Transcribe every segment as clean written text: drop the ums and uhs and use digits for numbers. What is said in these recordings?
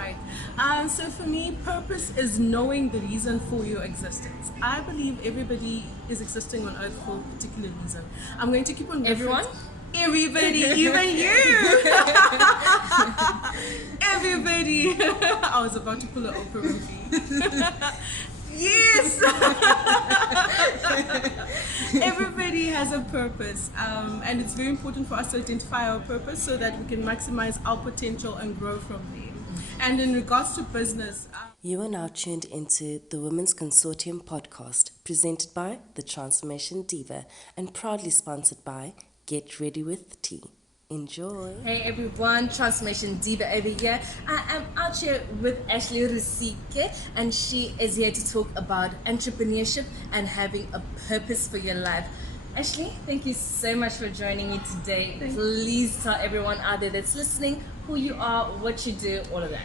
Right. So for me, purpose is knowing the reason for your existence. I believe everybody is existing on earth for a particular reason. I'm going to keep on Everyone? Everybody, even you. Everybody. I was about to pull an Oprah Winfrey. Yes. Everybody has a purpose, and it's very important for us to identify our purpose so that we can maximize our potential and grow from there. And in regards to business, You are now tuned into the Women's Consortium podcast, presented by the Transformation Diva and proudly sponsored by Get Ready with Tea. Enjoy. Hey everyone, Transformation Diva over here. I am out here with Ashley Rusike, and she is here to talk about entrepreneurship and having a purpose for your life. Ashley, thank you so much for joining me today. Please tell everyone out there that's listening who you are, what you do, all of that.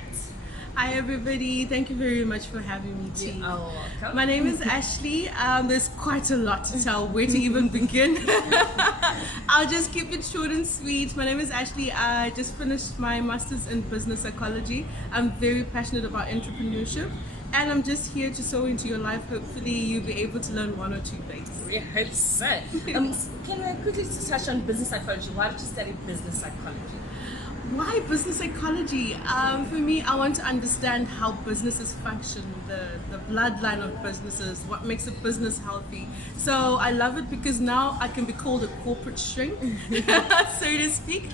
hi everybody, thank you very much for having me too. You are welcome. My name is Ashley. There's quite a lot to tell, where to even begin. I'll just keep it short and sweet. My name is Ashley. I just finished my master's in business psychology. I'm very passionate about entrepreneurship, and I'm just here to sow into your life. Hopefully you'll be able to learn one or two things. We hope so. Can I quickly just touch on business psychology? Why did you study business psychology? Why business psychology? For me, I want to understand how businesses function, the bloodline of businesses, what makes a business healthy. So I love it because now I can be called a corporate shrink, so to speak,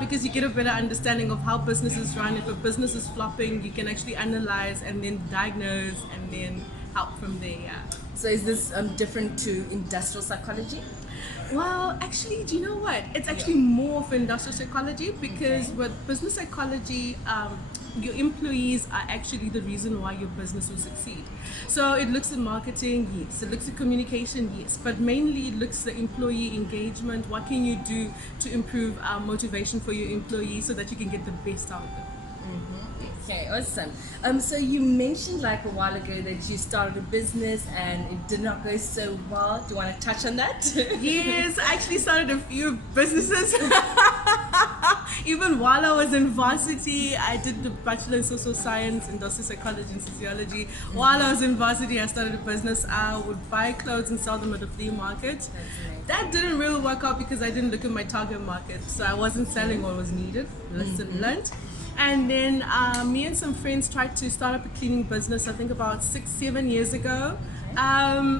because you get a better understanding of how businesses run. If a business is flopping, you can actually analyze and then diagnose and then help from there. Yeah. So is this different to industrial psychology? Well, actually, do you know what? It's actually more of industrial psychology because with business psychology, your employees are actually the reason why your business will succeed. So it looks at marketing, yes. It looks at communication, yes. But mainly it looks at employee engagement. What can you do to improve motivation for your employees so that you can get the best out of them? Okay, awesome. So you mentioned like a while ago that you started a business and it did not go so well. Do you want to touch on that? Yes, I actually started a few businesses. Even while I was in varsity, I did the Bachelor in Social Science, Industrial Psychology and Sociology. While I was in varsity, I started a business. I would buy clothes and sell them at the flea market. That didn't really work out because I didn't look at my target market. So I wasn't selling what was needed. Lesson learned. And then me and some friends tried to start up a cleaning business, I think about 6-7 years ago.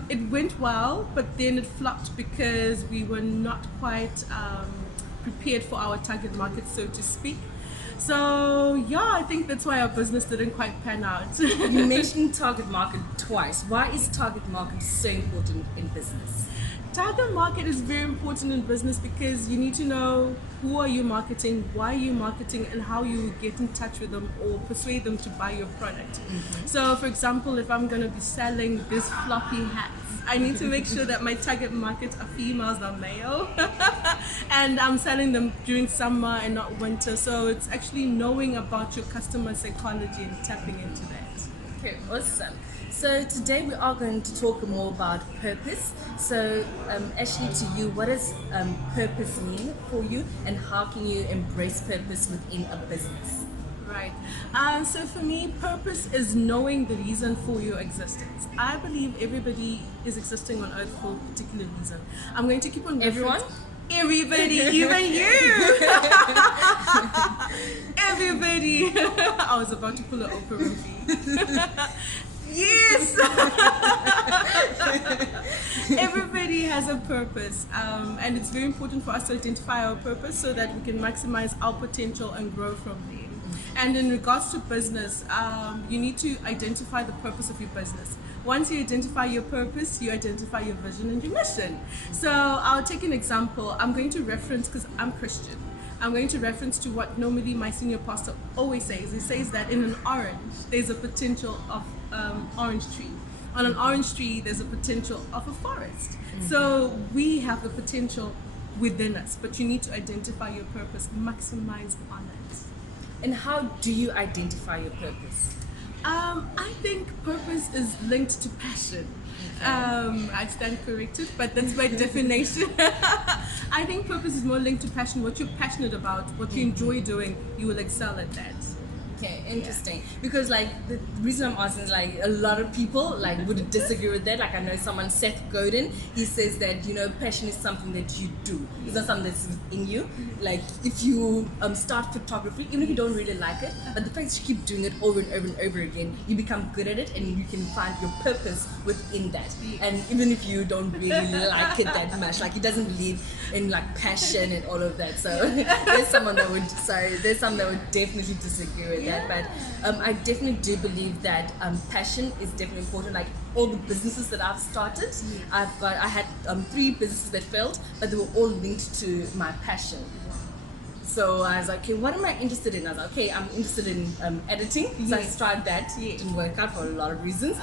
It went well, but then it flopped because we were not quite prepared for our target market, so to speak. So yeah, I think that's why our business didn't quite pan out. You mentioned target market twice. Why is target market so important in business? Target market is very important in business because you need to know who are you marketing, why are you marketing, and how you get in touch with them or persuade them to buy your product. So for example, if I'm going to be selling these floppy hats, I need to make sure that my target market are females, not male. And I'm selling them during summer and not winter. So it's actually knowing about your customer psychology and tapping into that. Okay, awesome. So today we are going to talk more about purpose. So Ashley, to you, what does purpose mean for you, and how can you embrace purpose within a business? Right. So for me, purpose is knowing the reason for your existence. I believe everybody is existing on earth for a particular reason. I'm going to keep on Everyone? Everybody, even you. Everybody. I was about to pull an Oprah Winfrey. Yes. Everybody has a purpose, and it's very important for us to identify our purpose so that we can maximize our potential and grow from there. And in regards to business, you need to identify the purpose of your business. Once you identify your purpose, you identify your vision and your mission. So I'll take an example. I'm going to reference, because I'm Christian, I'm going to reference to what normally my senior pastor always says. He says that in an orange, there's a potential of orange tree. On an orange tree, there's a potential of a forest. So we have the potential within us, but you need to identify your purpose, maximize on it. And how do you identify your purpose? I think purpose is linked to passion. I stand corrected, but that's my definition. I think purpose is more linked to passion. What you're passionate about, what you enjoy doing, you will excel at that. Okay, interesting. Because like the reason I'm asking is like a lot of people like would disagree with that. Like I know someone, Seth Godin, he says that passion is something that you do. It's not something that's within you. Like if you start photography, even if you don't really like it, but the fact that you keep doing it over and over and over again, you become good at it and you can find your purpose within that. And even if you don't really like it that much, like he doesn't believe in like passion and all of that. So there's some that would definitely disagree with that. But I definitely do believe that passion is definitely important. Like all the businesses that I've started, I had 3 businesses that failed, but they were all linked to my passion. So I was like, okay, what am I interested in? I was like, okay, I'm interested in editing. So I started that. It didn't work out for a lot of reasons.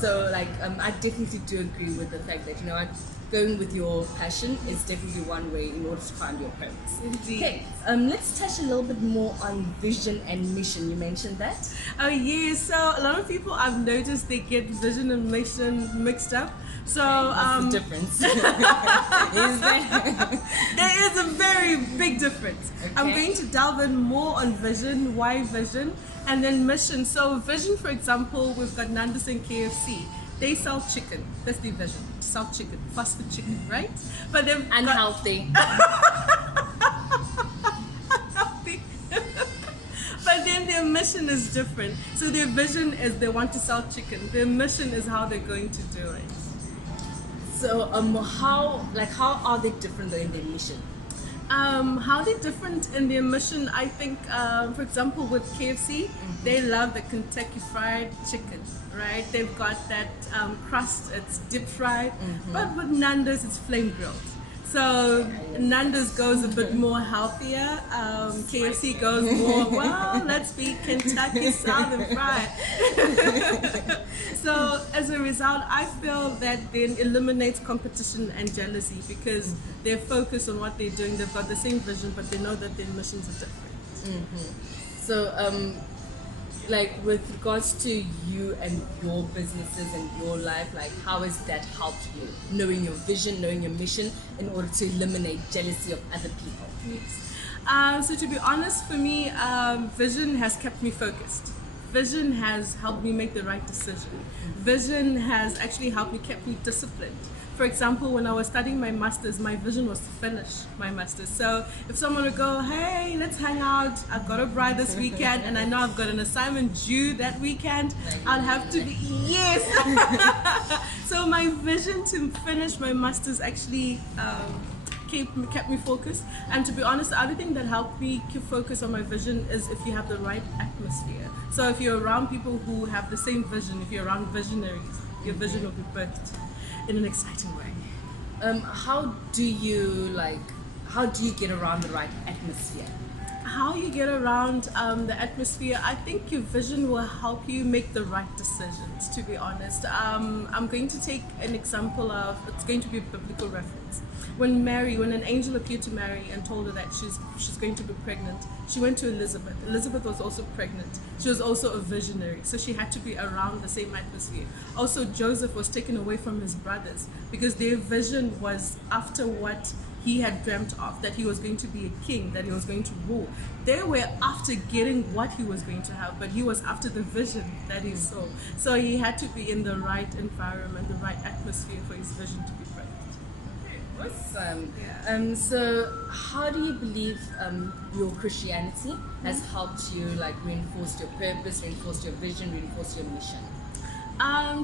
So like, I definitely do agree with the fact that, going with your passion is definitely one way in order to find your purpose. Indeed. Okay, let's touch a little bit more on vision and mission. You mentioned that. Oh yeah, so a lot of people I've noticed they get vision and mission mixed up. So What's the difference? Is there? There is a very big difference. Okay. I'm going to delve in more on vision, why vision, and then mission. So vision, for example, we've got Nando's and KFC. They sell chicken. That's their vision. Sell chicken, fast food chicken, right? But they've got Unhealthy. But then their mission is different. So their vision is they want to sell chicken. Their mission is how they're going to do it. So how are they different though in their mission? How they're different in their mission, I think, for example, with KFC, they love the Kentucky Fried Chicken, right? They've got that crust, it's deep fried, but with Nando's, it's flame grilled. So Nando's goes a bit more healthier, KFC goes more, well, let's be Kentucky Southern Fried. So as a result, I feel that then eliminates competition and jealousy because they're focused on what they're doing. They've got the same vision, but they know that their missions are different. So like with regards to you and your businesses and your life, like how has that helped you? Knowing your vision, knowing your mission in order to eliminate jealousy of other people. Yes. So to be honest, for me, vision has kept me focused. Vision has helped me make the right decision. Vision has actually helped me keep me disciplined. For example, when I was studying my master's, my vision was to finish my master's. So if someone would go, hey, let's hang out, I've got a bride this weekend and I know I've got an assignment due that weekend, I'll have to be, yes. So my vision to finish my master's actually kept me focused. And to be honest, the other thing that helped me keep focus on my vision is if you have the right atmosphere. So if you're around people who have the same vision, if you're around visionaries, your vision will be birthed in an exciting way. How do you get around the right atmosphere? How you get around the atmosphere, I think your vision will help you make the right decisions, to be honest. I'm going to take an example of, it's going to be a biblical reference. When an angel appeared to Mary and told her that she's going to be pregnant, she went to Elizabeth. Elizabeth was also pregnant. She was also a visionary, so she had to be around the same atmosphere. Also, Joseph was taken away from his brothers because their vision was after what he had dreamt of, that he was going to be a king, that he was going to rule. They were after getting what he was going to have, but he was after the vision that he saw. So he had to be in the right environment, the right atmosphere for his vision to be present. Awesome. Yeah. So how do you believe your Christianity has helped you reinforce your purpose, reinforce your vision, reinforce your mission?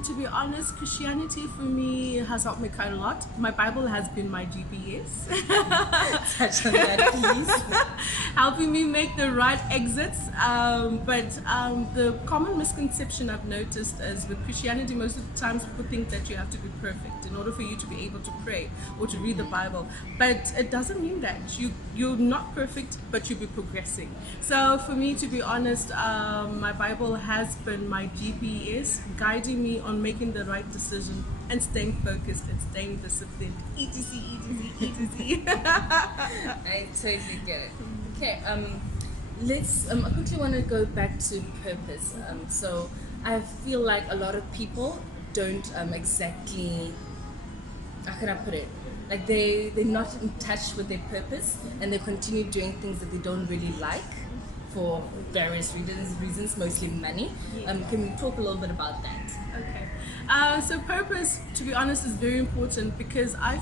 To be honest, Christianity for me has helped me quite a lot. My Bible has been my GPS. Touch on that, please. Helping me make the right exits. But the common misconception I've noticed is with Christianity, most of the times people think that you have to be perfect in order for you to be able to pray or to read the Bible. But it doesn't mean that. You're not perfect, but you'll be progressing. So for me, to be honest, my Bible has been my GPS, guiding me on making the right decision and staying focused and staying disciplined. etc. I totally get it. Okay, let's. I quickly want to go back to purpose. So I feel like a lot of people don't exactly. How can I put it? Like they're not in touch with their purpose and they continue doing things that they don't really like for various reasons, mostly money. Can we talk a little bit about that? Okay. So purpose, to be honest, is very important because I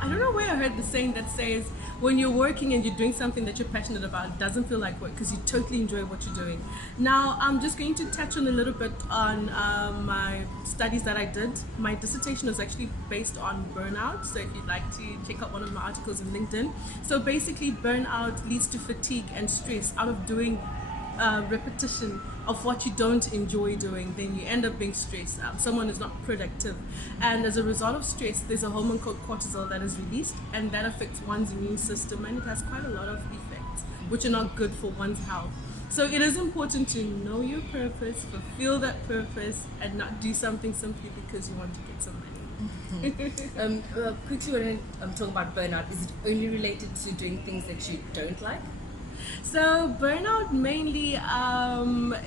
don't know where I heard the saying that says when you're working and you're doing something that you're passionate about, it doesn't feel like work because you totally enjoy what you're doing. Now, I'm just going to touch on a little bit on my studies that I did. My dissertation was actually based on burnout. So if you'd like to check out one of my articles on LinkedIn. So basically, burnout leads to fatigue and stress out of doing repetition of what you don't enjoy doing. Then you end up being stressed. Someone is not productive, and as a result of stress, there's a hormone called cortisol that is released, and that affects one's immune system, and it has quite a lot of effects which are not good for one's health. So it is important to know your purpose, fulfill that purpose, and not do something simply because you want to get some money. Quickly, when I'm talking about burnout, is it only related to doing things that you don't like? So burnout mainly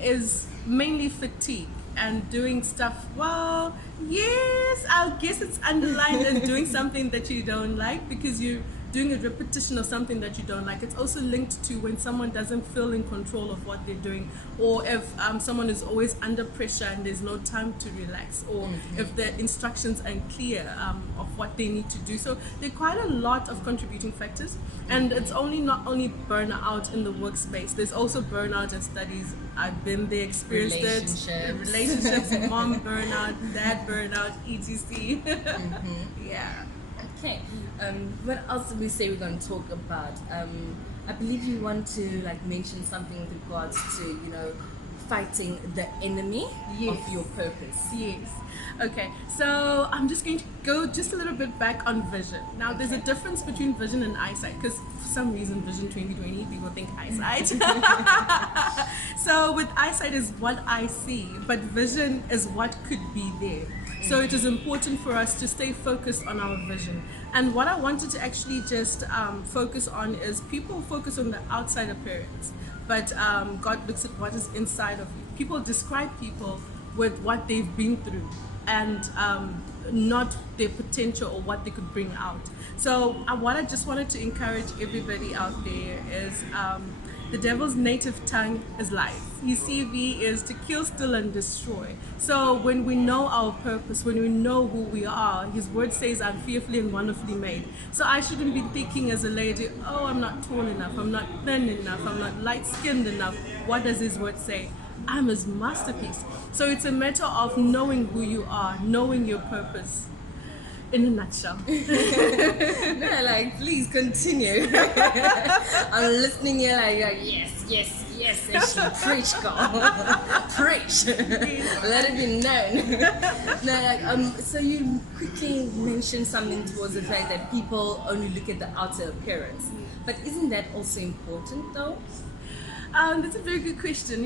is mainly fatigue and doing stuff. Well, yes, I guess it's underlined and doing something that you don't like because you're doing a repetition of something that you don't like. It's also linked to when someone doesn't feel in control of what they're doing, or if someone is always under pressure and there's no time to relax, or if the instructions aren't clear of what they need to do. So there are quite a lot of contributing factors, and it's not only burnout in the workspace. There's also burnout in studies. I've been there, experienced relationships, mom burnout, dad burnout, etc. Yeah. Okay. What else did we say we're going to talk about? I believe you want to mention something with regards to fighting the enemy of your purpose. Yes. Okay. So I'm just going to go just a little bit back on vision. Now, there's a difference between vision and eyesight because for some reason, Vision 2020 people think eyesight. So with eyesight is what I see, but vision is what could be there. So it is important for us to stay focused on our vision. And what I wanted to actually just focus on is people focus on the outside appearance, but God looks at what is inside of you. People describe people with what they've been through and not their potential or what they could bring out. So what I just wanted to encourage everybody out there is the devil's native tongue is life. His CV is to kill, steal, and destroy. So when we know our purpose, when we know who we are, his word says, I'm fearfully and wonderfully made. So I shouldn't be thinking as a lady, oh, I'm not tall enough, I'm not thin enough, I'm not light-skinned enough. What does his word say? I'm his masterpiece. So it's a matter of knowing who you are, knowing your purpose. In a nutshell. No, please continue. I'm listening here yes, Ashley, preach, girl. Preach. Let it be known. No, so you quickly mentioned something towards the fact that people only look at the outer appearance. But isn't that also important though? That's a very good question.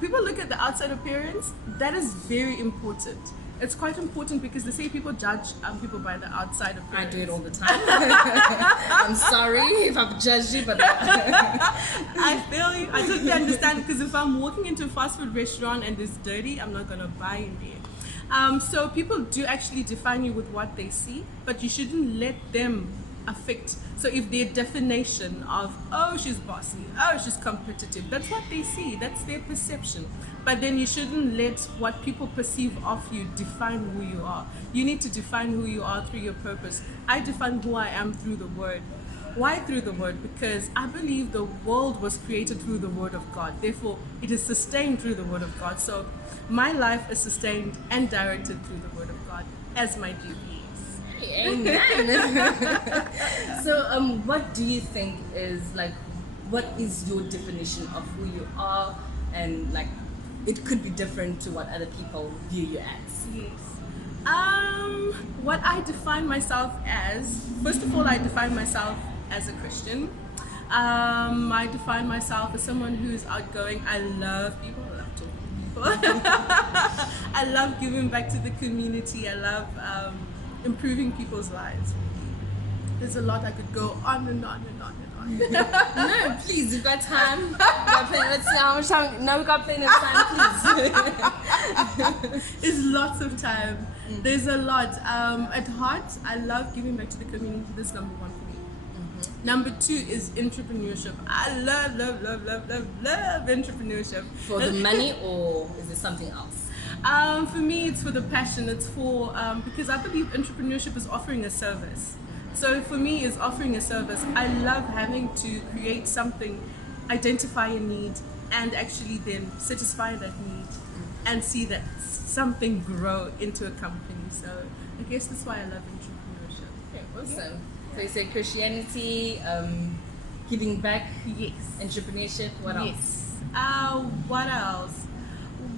People look at the outside appearance. That is very important. It's quite important because they say people judge people by the outside appearance. I do it all the time. I'm sorry if I've judged you, but I feel you. I totally understand because if I'm walking into a fast food restaurant and it's dirty, I'm not gonna buy in there. So people do actually define you with what they see, but you shouldn't let them affect. So if their definition of, oh, she's bossy, oh, she's competitive, that's what they see, that's their perception. But then you shouldn't let what people perceive of you define who you are. You need to define who you are through your purpose. I define who I am through the word. Why through the word? Because I believe the world was created through the word of God. Therefore, it is sustained through the word of God. So my life is sustained and directed through the word of God as my GPS. Amen. So what do you think is what is your definition of who you are, and it could be different to what other people view you as? Yes. What I define myself as, first of all, I define myself as a Christian. I define myself as someone who is outgoing. I love people. I love talking to people. I love giving back to the community. I love improving people's lives. There's a lot I could go on and on and on and on. No, please, you've got time. Let's see how much time. No, we've got plenty of time, please. There's lots of time. There's a lot. At heart, I love giving back to the community. That's number one for me. Number 2 is entrepreneurship. I love entrepreneurship. For the money, or is it something else? For me, it's for the passion. It's for because I believe entrepreneurship is offering a service. So for me, it's offering a service. I love having to create something, identify a need, and actually then satisfy that need, and see that something grow into a company. So I guess that's why I love entrepreneurship. Okay, awesome. So you say Christianity, giving back, Yes. entrepreneurship. What else? Yes. What else?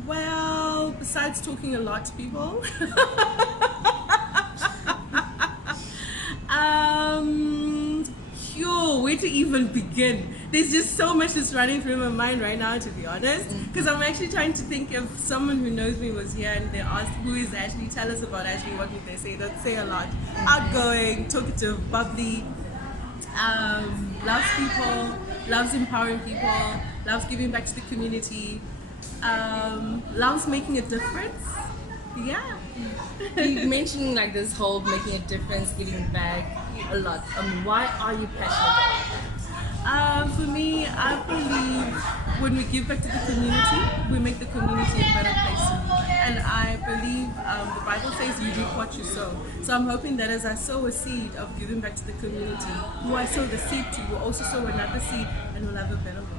Well, besides talking a lot to people, where to even begin? There's just so much that's running through my mind right now, to be honest. Because I'm actually trying to think if someone who knows me was here and they asked, "Who is Ashley? Tell us about Ashley." What would they say? They'd say a lot. Outgoing, talkative, bubbly. Loves people, loves empowering people, loves giving back to the community, loves making a difference. Yeah. You mentioning like this whole making a difference, giving back a lot. Why are you passionate about it? For me, I believe when we give back to the community, we make the community a better place to live. And I believe the Bible says you reap what you sow. So I'm hoping that as I sow a seed of giving back to the community, who I sow the seed to will also sow another seed, and we'll have a better world.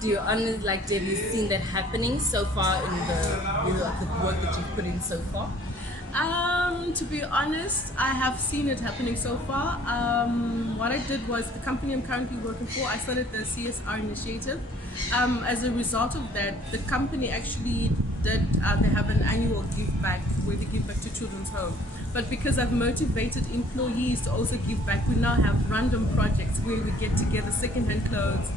Do you honestly like, have you seen that happening so far in the work that you've put in so far? To be honest, I have seen it happening so far. What I did was, the company I'm currently working for, I started the CSR initiative. As a result of that, the company actually did, they have an annual give back where they give back to children's home. But because I've motivated employees to also give back, we now have random projects where we get together second-hand clothes.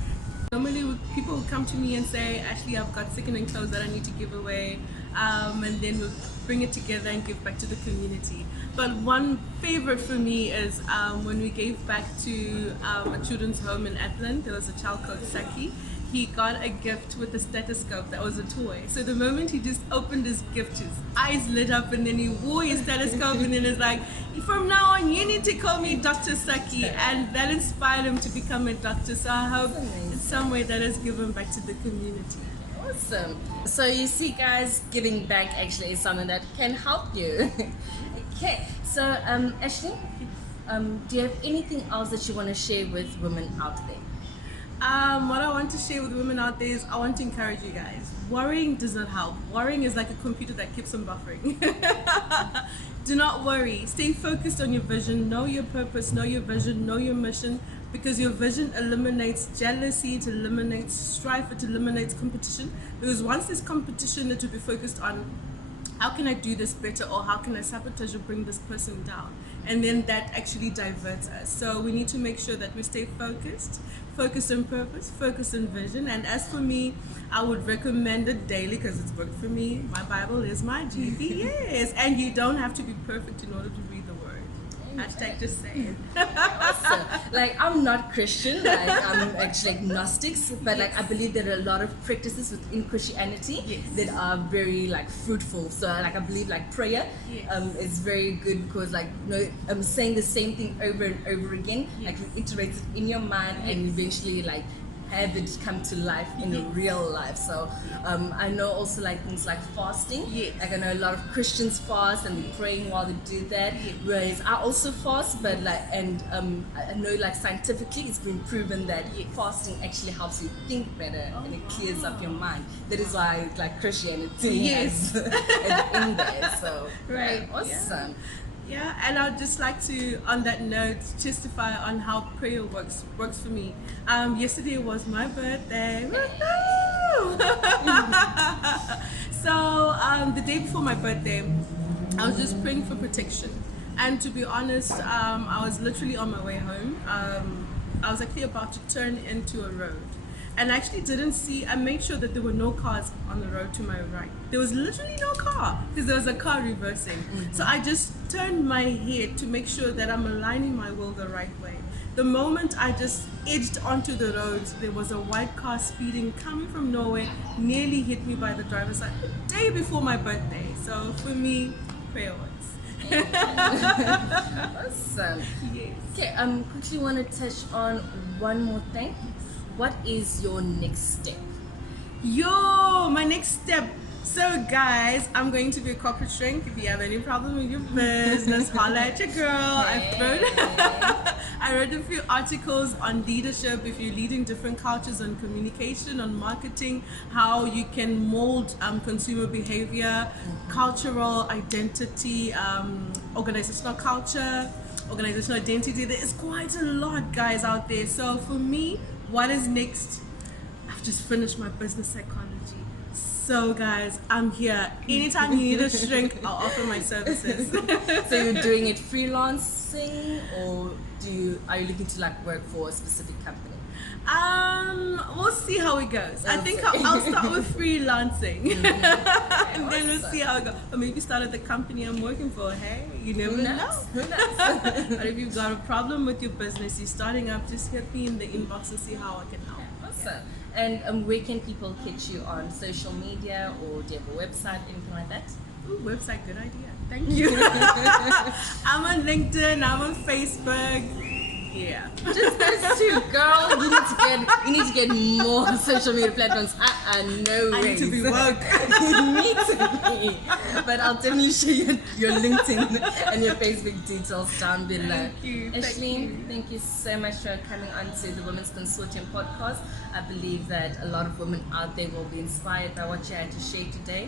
Normally people will come to me and say, "Ashley, I've got second-hand clothes that I need to give away," and then we'll bring it together and give back to the community. But one favorite for me is when we gave back to a children's home in Athlone. There was a child called Saki. He got a gift with a stethoscope that was a toy. So the moment he just opened his gift, his eyes lit up, and then he wore his stethoscope, and then it's like, "From now on, you need to call me Dr. Saki," and that inspired him to become a doctor. So I hope in some way that has given back to the community. Awesome. So you see, guys, giving back actually is something that can help you. Okay. So Ashley, do you have anything else that you want to share with women out there? What I want to share with women out there is I want to encourage you guys. Worrying does not help. Worrying is like a computer that keeps on buffering. Do not worry. Stay focused on your vision. Know your purpose. Know your vision. Know your mission. Because your vision eliminates jealousy, it eliminates strife, it eliminates competition. Because once there's competition, it will be focused on how can I do this better, or how can I sabotage or bring this person down? And then that actually diverts us. So we need to make sure that we stay focused on purpose, focused on vision. And as for me, I would recommend it daily because it's worked for me. My Bible is my GPS. And you don't have to be perfect in order to read the word. Hashtag just saying. Awesome. Like, I'm not Christian, like I'm actually agnostic, but like I believe there are a lot of practices within Christianity that are very like fruitful. So like I believe like prayer is very good because like I'm saying the same thing over and over again, like you iterate it in your mind and eventually like have it come to life in a real life. So I know also like things like fasting. Like I know a lot of Christians fast and they're praying while they do that. Whereas I also fast, but like I know like scientifically it's been proven that fasting actually helps you think better and it clears up your mind. That is why like Christianity is in there. So Right. awesome. Yeah, and I'd just like to, on that note, testify on how prayer works for me. Yesterday was my birthday. Woo-hoo! So the day before my birthday, I was just praying for protection. And to be honest, I was literally on my way home. I was actually about to turn into a road. And I actually didn't see, I made sure that there were no cars on the road to my right. There was literally no car because there was a car reversing. So I just turned my head to make sure that I'm aligning my wheel the right way. The moment I just edged onto the road, there was a white car speeding, coming from nowhere, nearly hit me by the driver's side the day before my birthday. So for me, prayer works. Awesome. Yes. Okay, quickly want to touch on one more thing. What is your next step? Yo, my next step. So guys, I'm going to be a corporate shrink. If you have any problem with your business, holla at your girl. I wrote a few articles on leadership, if you're leading different cultures, on communication, on marketing, how you can mold consumer behavior, cultural identity, organizational culture, organizational identity. There is quite a lot, guys, out there. So for me, what is next? I've just finished my business psychology. So guys, I'm here. Anytime you need a shrink, I'll offer my services. So you're doing it freelancing, or are you looking to like work for a specific company? We'll see how it goes. I think I'll start with freelancing. And then we'll see how it goes. Or maybe start at the company I'm working for. Hey, you never know. Who knows? But if you've got a problem with your business, you're starting up, just hit me in the inbox and see how I can help. Awesome. And where can people catch you on social media, or do you have a website, anything like that? Ooh, website, good idea. Thank you. I'm on LinkedIn, I'm on Facebook. Yeah. Just those two, girl. You need to get more social media platforms. No way. I need to be woke. You need to be. But I'll definitely share your LinkedIn and your Facebook details down below. Thank you. Ashley, thank you so much for coming on to the Women's Consortium podcast. I believe that a lot of women out there will be inspired by what you had to share today.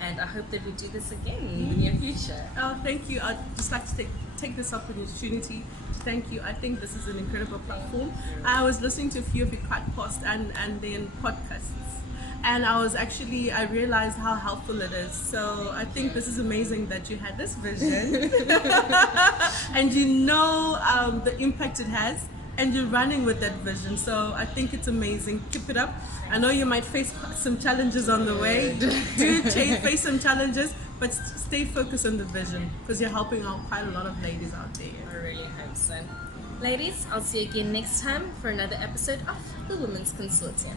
And I hope that we do this again in the near future. Oh, thank you. I'd just like to take this opportunity to thank you. I think this is an incredible platform. I was listening to a few of your podcasts and then podcasts. And I realized how helpful it is. So I think this is amazing that you had this vision. And you know the impact it has. And you're running with that vision. So I think it's amazing. Keep it up. I know you might face some challenges on the way. Face some challenges, but stay focused on the vision, because you're helping out quite a lot of ladies out there. I really hope so. Ladies, I'll see you again next time for another episode of the Women's Consortium.